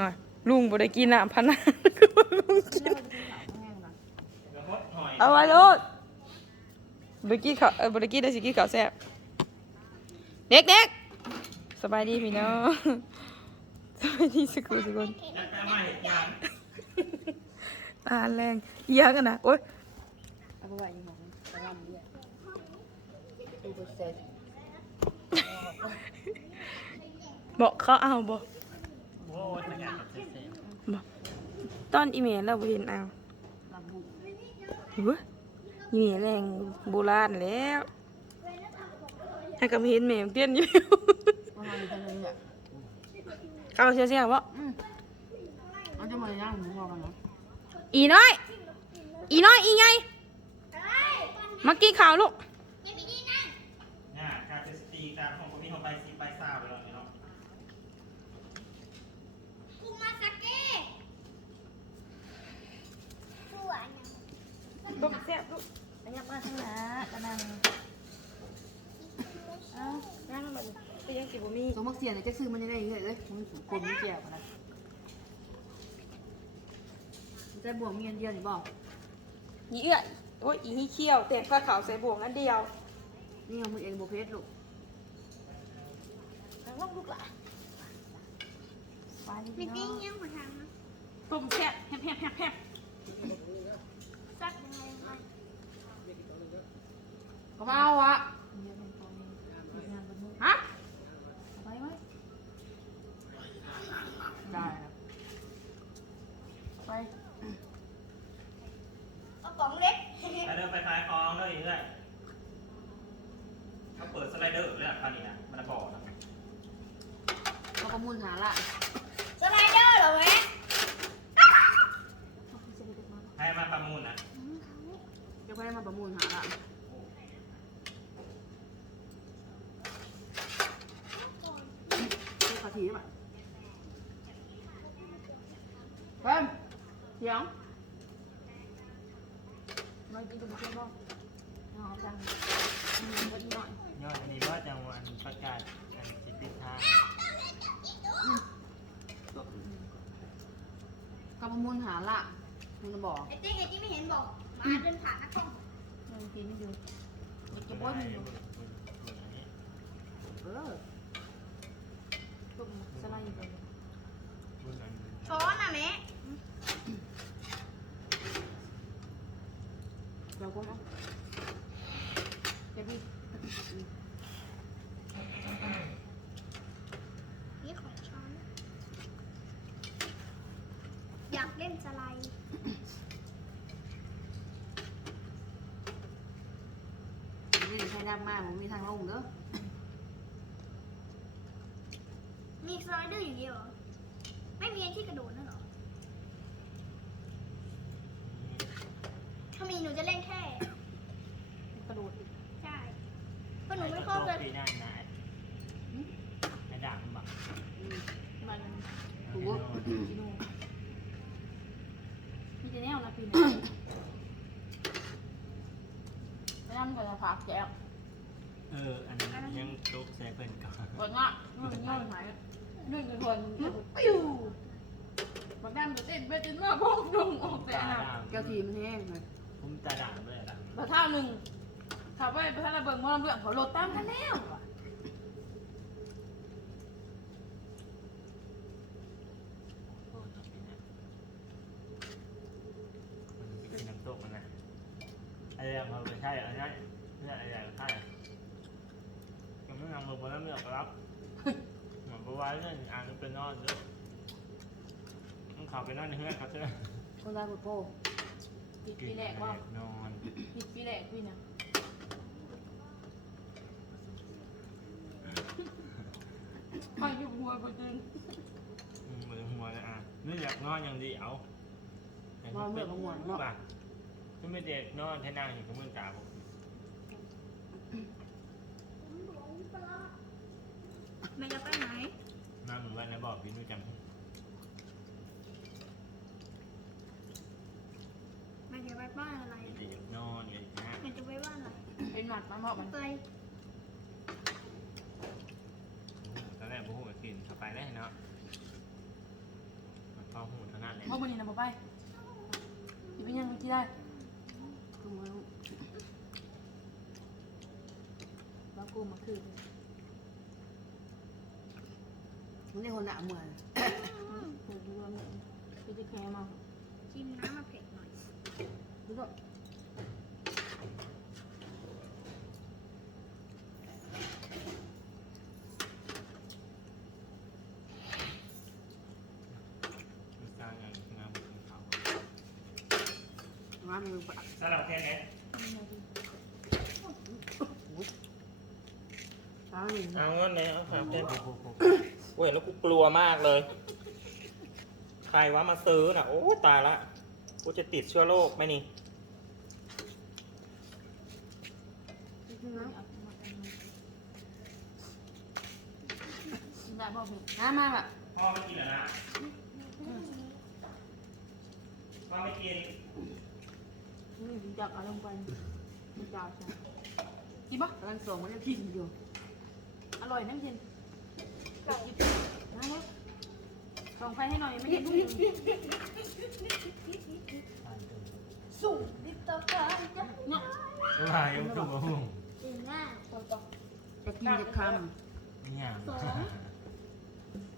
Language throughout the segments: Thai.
อะลุงบ่ได้กินน้ำพะนะลุงกินแล้วพดหอยเอาไว้โลดบ่ได้กินข้าวเออบ่ได้กินได้สิกินข้าวแซ่บเด็กๆสบายดีพี่น้องสบายดีสุขุสุขคนแล้วแต่มาเห็ดยังอาหารแรงอีหยังกันนะโอ๊ยเอาไปไว้ในหม้อไปรำด้วยดูเปอร์เซ็นต์บอกเขาเอาบ่โอ้ยขยันกั บอกตอนอีเมลเราบ่เห็นเอาเฮ้ยอีเมลแรงโบราณแล้วถ้าก็ไม่เห็นแม่เตี้ยนอยู่ประมาณนี้เท่าเนี่ยเขาเสียเสียบ่เอาจะมาย่างหมูพอกันเนาะอีน้อย อีน้อยอีไงมากินข้าวลูก เนี่ยการเป็นสตรีการของคนที่เขาไปซีไปซาไปแล้วเนาะ คุมาสเกะสวย ลูกแซ่บลูก อันนี้มาทั้งนั้นกระนัง เอานั่งมาดิไปยังสิบ่มี ตัวมัก เสียเนี่ยจะซื้อมันได้เยอะเลยมันคนมันแก่กว่านะจะบวกมีอันเดียวนี่บอกอีเอื้อยโอ้ยอีนี่เขี้ยวแต่งผ้าขาวใส่บวงอันเดียว นี่เอามือเองโบเพสลูกแล้วว่าลูกหล่ะไปดิมีพี่น้ติ้องงยังมาทำนะต้มแซ่บแฮบแฮบแฮบแฮบซักยังไงไงก็มาเอาอะฮะไปไหมได้ครับไป เอากล่องเล็ก ไปเดินไปขายของเลยเรื่อยเขาเปิดสไลเดอร์เลยอะคันนี้นะมันบอกนะ ก็ประมูลหาละ สไลเดอร์เหรอแม่ ให้มาประมูลนะ จะไปมาประมูลหาละเจ้ากะทิป่ะเพิ่มเสียงมากินกับเพื่อนบ้างเอาจังมีก็อีหน่อยยอดอันนี้ว่าจังหวัดประกาศอันสิปิดทางก็ประมูลหาละคุณบอกไอ้ติ๊กไอ้ติ๊กไม่เห็นบอก หมาเดินผ่านหน้ากล้องมันกินไม่อยู่มันจะบ้อยมันอยู่เออต้มสไลด์ไปเลยช้อนอะแม่เราก็เอาเดี๋ยวพี่ นี่ของช้อน อยากเล่นสไลด์ นี่ใช้ดำมากผมมีทางลงเด้อมีสไลเดอร์อย่างเดียวเหรอไม่มีไอ้ที่กระโดดนั่นเหรอ ถ้ามีหนูจะเล่นแค่ กระโดดอีกใช่เพราะหนูไม่ชอบเลยปีหน้าหนาไอ้ด่างมันบักอืมมันถูกจีโน่มีแต่แนวนะพี่นะไปนั่งก่อนจะพักแจ๊ก เออ อันนี้ยังตกใส่เพิ่นก่อนก่อนง่ะง่ะง่ะหายเรื่องเงินคนปิ้วบางด้านจะเต้นไปจนว่าพวกลงออกแต่น่ะเกาทีมันแห้งเลยผมตาด่างด้วยด่างพระเท่าหนึ่งขับไปพระเท่าระเบิงมอลำเรื่องเขาโหลดตามกันแล้วอะมันไปกินน้ำตกมันนะอะไรอย่างเราไปใช่อันนั้นเนี่ยอะไรอย่างใช่ยัง ไม่นำมือบนแล้วไม่ออกรับเหมือนประวัติเรื่องอ่านเป็นนอนเยอะต้องข่าวไปนอนในเฮือนครับใช่ไหมคนตายปวดโพผิดปีแรกว่านอนผิดปีแรกพี่นะไปอยู่หัวคนนึงอืมมือหัวเลยอะนี่อยากนอนอย่างเดียวนอนเมื่อกับหัวเนาะป่ะก็ไม่เด็กนอนให้นั่งอยู่กับมือกาผม แม่จะไปไหนนั่งอยู่วันแล้วบอกพี่นุ้ยจำแม่จะไปบ้านอะไรไม่ได้อยากนอนเลยนะแม่จะไปบ้านอะไรเป็นหมัดมันเพราะมันไปตอนแรกผมก็กินเข้าไปได้เนาะความหูเท่านั้นเลยพวกมันนี่นะบ่ไปอีกเป็นยังไม่ได้แล้วกูมาคือ มันได้คนหนาเหมือนเปิดดูว่าเนี่ยพี่จะแค่มาชิมน้ำมาเผ็ดหน่อยรู้ก็มีสร้างงานงานบุญเขางานมือปะสำหรับแค่นี้ตาหนเอาเงินเลยเอาครับแค่ โอ้ยแล้วกูกลัวมากเลย ใครว่ามาซื้อน่ะโอ้ตายละกูจะติดเชื้อโรคไหมนี่ได้บ่เผ็ดน้ำมาแบบพ่อไม่กินเหรอนะพ่อไม่กินนี่จักเอาลงไปมันจาวใช่กินปะกำลังส่งมันยังพิมพ์อยู่ อร่อยน้ำเย็นน้ำวะ ส่องไฟให้หน่อยไม่เห็นทุกทีสูงดิตะกาจ้ะเนี่ยลายยังถูกกับมึงจริงง่ายต่อจะกินจะคำเนี่ยสอง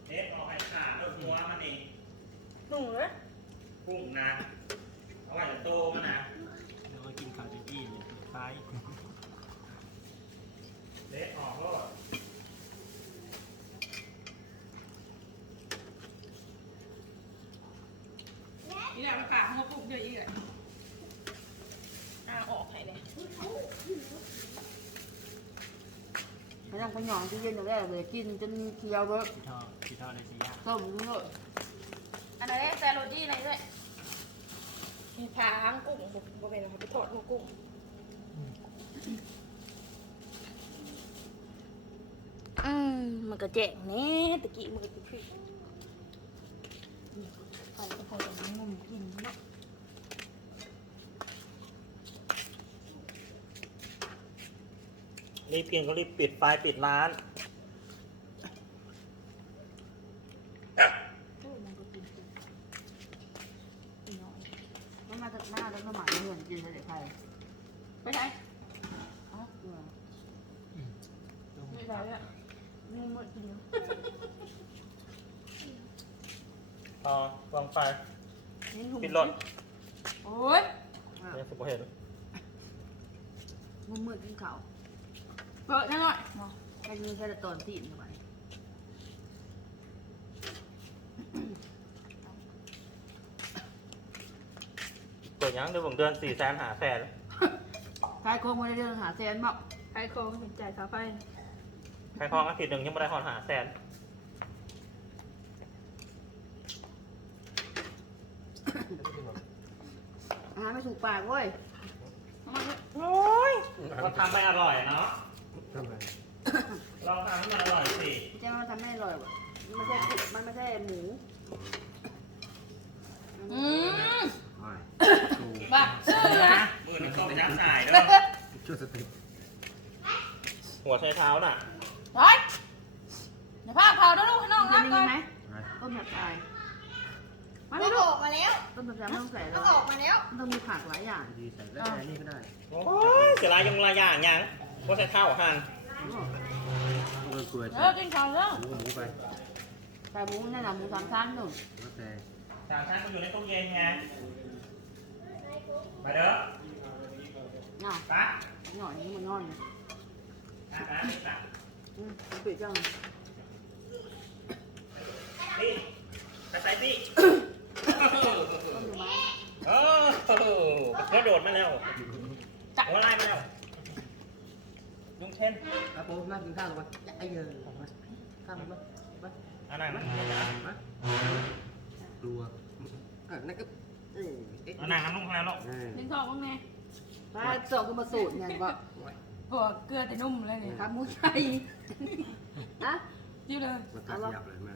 เอ๊ะออกไปขาดแล้วหัวมันเองหนูนะพุ่งนะเอาไว้จะโตมันนะเดี๋ยวไปกินข้าวจีจี้เนี่ยคล้ายเละออกก็ นี่แหละมันปากหัวปุ๊บ เดียวอีกอะอ่าออกให้เลยำไม่ต้องไปหยองที่เย็นแต่แรกเลยกินจนเคี้ยวเบิร์พี่ทอดพี่ทอดเลยสิยะต้มก็เลยอันนั้นแซลโรดี้อะไรด้วยมีพางกุ้งบุกบเป็นนะคะไปทอดหัวกุ้งอืมมันก็แจ้งแน่ตะกี้มันก็คือพี่ใส่กระเพาะกับงุ่มกินเนาะ รีบกินก็รีบปิดไฟปิดร้าน โอ้มันก็กินกินน้อยมันมาจากหน้าแล้วก็หมาเหมือนกินเลยใครไปไหนอ๋อเกลือไม่ได้เลยงูหมดทีเดียวพอวางไฟ นี่หุ่มปิดรถโอ้ยเนี่ยสุภเห็น มันมืดกินข้าว เปิดหน่อยแค่นี้แค่ตอนตีนเข้าไปเปิดยังเดือนเดือนสี่แสนหาแสนใครโค้งมาได้เรื่องหาแซนบอกไอโคงเห็นใจขาไฟใครพองอาทิตย์หนึ่งยังไม่ได้หอนหาแสนอาหารไม่ถูกปากเว้ย โอ้ยมันทำไม่อร่อยเนาะ ลองทำให้มันอร่อยสิเจ้ามันทำไม่อร่อยว่ะมันไม่ใช่มันไม่ใช่หมูอืมถูกบักซื้อนะมือน้ำต้มยัดสายด้วยช่วยสติปหัวใช้เท้าน่ะร้อยเดี๋ยวพาเผาด้วยลูกให้น้องจะรักมีก่อนไหมอะไรต้มแบบตายมันออกมาแล้วต้มแบบตายไม่ต้องใส่มัแล้นวออกมาแล้ว มันต้องมีผักหลายอย่างดีใส่แล้วแต่นี่ก็ได้ โอ้ยเสียรายยังลายอย่างยัง หัวใช้เท้าหันเออกลัวเออกินข้าวแล้วหมูหมูไปใส่หมูนั่นแหละหมูสามชั้นหนึ่งแล้วแต่สามชั้นมันอยู่ในตู้เย็นไงมาเด้อเนาะปะหน่อยนี่มันนอนปะปะปะอืมปิดจังตีไปใส่ตีต้มอยู่ไหมโอ้โหกระโดดมาแล้วหัวไล่มาแล้วลุงเช่ นอาโป้มากินข้าวหรอวะไอ้เยอะมาข้าวมามาอันไหนมามั้ยมากลัวอะนั่นก็เอ๊ะเอ๊ะอันไหนน้ำลุงข้างในลูกเออกินข้าวบ้างแน่ปลาสองก็มาสูตรเนี่ยว่าปวดเกลือแต่นุ่มเลยเนี่ยขาหมูไก่ฮะจิ้วเลยมันกล้าขยับเลยมา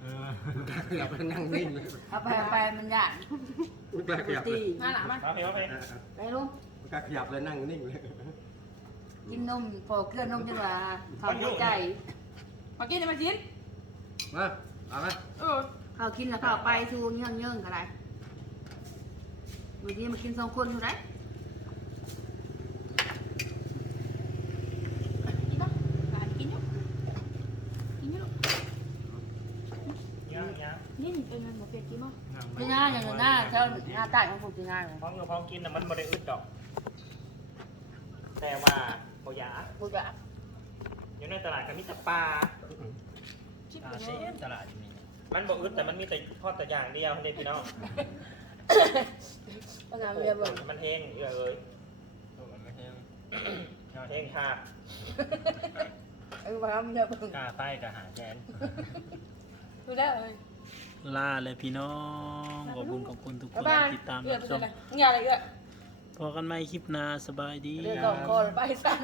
เออมันกล้าขยับแล้วนั่งนิ่งเลยเอาไปเอาไปมันยากมันกล้าขยับเลตียหน้าหนามันเอาไปเอาไปอะอะไปลุงมันกล้าขยับเลยนั่งนิ่งเลย กินนมพอเกลือนมจังหวะขาหมูไก่มากินได้มาชิ้นมาเอามาเออข้าวกินแล้วข้าวไปชูเงื่อนเงื่อนกันไรวันนี้มากินสองคนเท่าไหรกินเนาะการกินเนาะกินเนาะย่างย่างนี่เป็นมันบ่เป็ดกินบ่ไม่ง่ายอย่างหน้าเจ้าหน้าใต้ของผมจะง่ายเลยพร้อมกับพร้อมกินน่ะมันบ่ได้อึดดอก แต่ว่า บ่อยากกูจะอยู่ในตลาดก็มีแต่ปลาชิบตาไปเส้เนาะนตลาดอยู่นี่มันบ่อึดแต่มันมีแต่ทอดแต่อย่างเดียวเด้พี่น้องต้องงานเรียบร้อยมันแห้งเอื้อเอ้ยตัวมันไม่แห้งแห้งค่ะเออมาทำเรียบร้อยกล้าไฟกับหาแกนดูได้เลยลาเลยพี่น้อง ขอบคุณขอบคุณทุกคนบ๊ายบายที่ติดตามเรียรับบชร้อยมเลยอย่าอะไรเงี้ย พอกันใหม่คลิปหน้าสบายดี เรื่องของคนไปสั่น